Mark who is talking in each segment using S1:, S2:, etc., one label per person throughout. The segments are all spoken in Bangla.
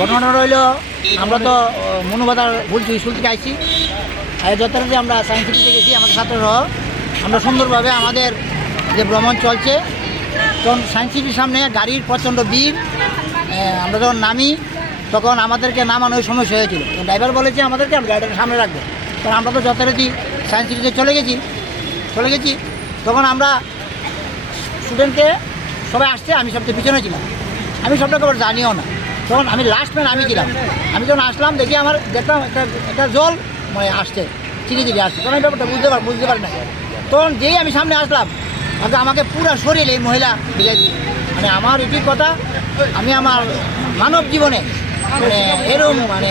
S1: ঘটনাটা রইল, আমরা তো মনুবাদার বলছি স্কুল থেকে আইছি। আর যথারীতি আমরা সায়েন্স সিটিতে গেছি, আমাদের ছাত্রসহ আমরা সুন্দরভাবে আমাদের যে ভ্রমণ চলছে, তখন সায়েন্স সিটির সামনে গাড়ির প্রচণ্ড ভিড় আমরা যখন নামি, তখন আমাদেরকে নামানোর সমস্যা হয়েছিল। ড্রাইভার বলেছে, আমাদেরকে আমরা গাড়িটাকে সামনে রাখব। কারণ আমরা তো যথারীতি সায়েন্স সিটিতে চলে গেছি চলে গেছি। তখন আমরা স্টুডেন্টকে সবাই আসছে, আমি সবচেয়ে পিছনে ছিলাম। আমি সবটা খবর জানিও না। তখন আমি লাস্ট ম্যান আমি ছিলাম আমি যখন আসলাম, দেখি আমার দেখলাম একটা একটা জল মানে আসছে, চিনি চিনি আসছে। তখন আমি ব্যাপারটা বুঝতে পার, বুঝতে পারি না তখন যেই আমি সামনে আসলাম, আগে আমাকে পুরো শরীর এই মহিলা ভিজাই মানে আমার এটি কথা, আমি আমার মানব জীবনে মানে এরম মানে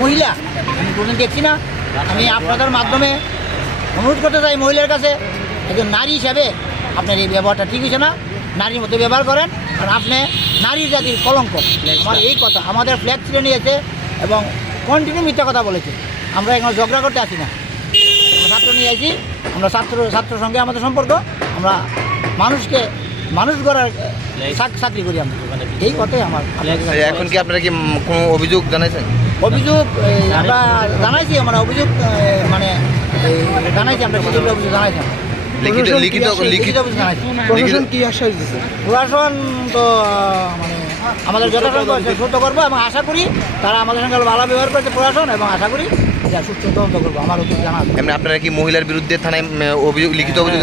S1: মহিলা, আমি কোনোদিন দেখছি না। আমি আপনাদের মাধ্যমে অনুরোধ করতে চাই মহিলার কাছে, একজন নারী হিসাবে আপনার এই ব্যবহারটা ঠিক হয়েছে না? নারীর মতো ব্যবহার করেন আর আপনি নারী জাতির কলঙ্ক। আমার এই কথা আমাদের ফ্ল্যাগ ছিঁড়ে নিয়েছে এবং কন্টিনিউ মিথ্যা কথা বলেছে। আমরা এখন ঝগড়া করতে আসি না। ছাত্র নিয়ে আসি আমরা ছাত্র ছাত্রের সঙ্গে আমাদের সম্পর্ক আমরা মানুষকে মানুষ গড়ার চাকরি করি আমরা। এই কথাই আমার
S2: এখন কি আপনারা কি কোনো অভিযোগ জানাইছেন?
S1: অভিযোগ আমরা জানাইছি মানে অভিযোগ মানে জানাইছি আমরা অভিযোগ জানাইছি। আমরা।
S2: লিখিত লিখিত লিখিত
S1: লিখিত অভিযোগ জানাইছি
S2: লিখিত
S3: কি আশ্বাস দিচ্ছে
S1: প্রশাসন তো মানে আমাদের যথাসম্ভব সুস্থ করব এবং আশা করি তারা আমাদের সঙ্গে ভালো ব্যবহার করেছে প্রশাসন এবং আশা করি সুস্থ তদন্ত করব। আমার অভিযোগ জানা
S2: এমনি আপনারা কি মহিলার বিরুদ্ধে থানায় অভিযোগ লিখিত অভিযোগ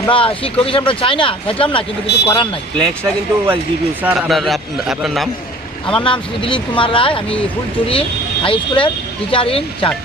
S1: আমরা শিক্ষক হিসেবে আমরা চাই না চাইলাম না কিন্তু কিছু করার নাই।
S3: কিন্তু স্যার
S2: আপনার আপনার নাম?
S1: আমার নাম শ্রী দিলীপ কুমার রায় আমি ফুলচুরি হাই স্কুলের টিচার ইন চার্জ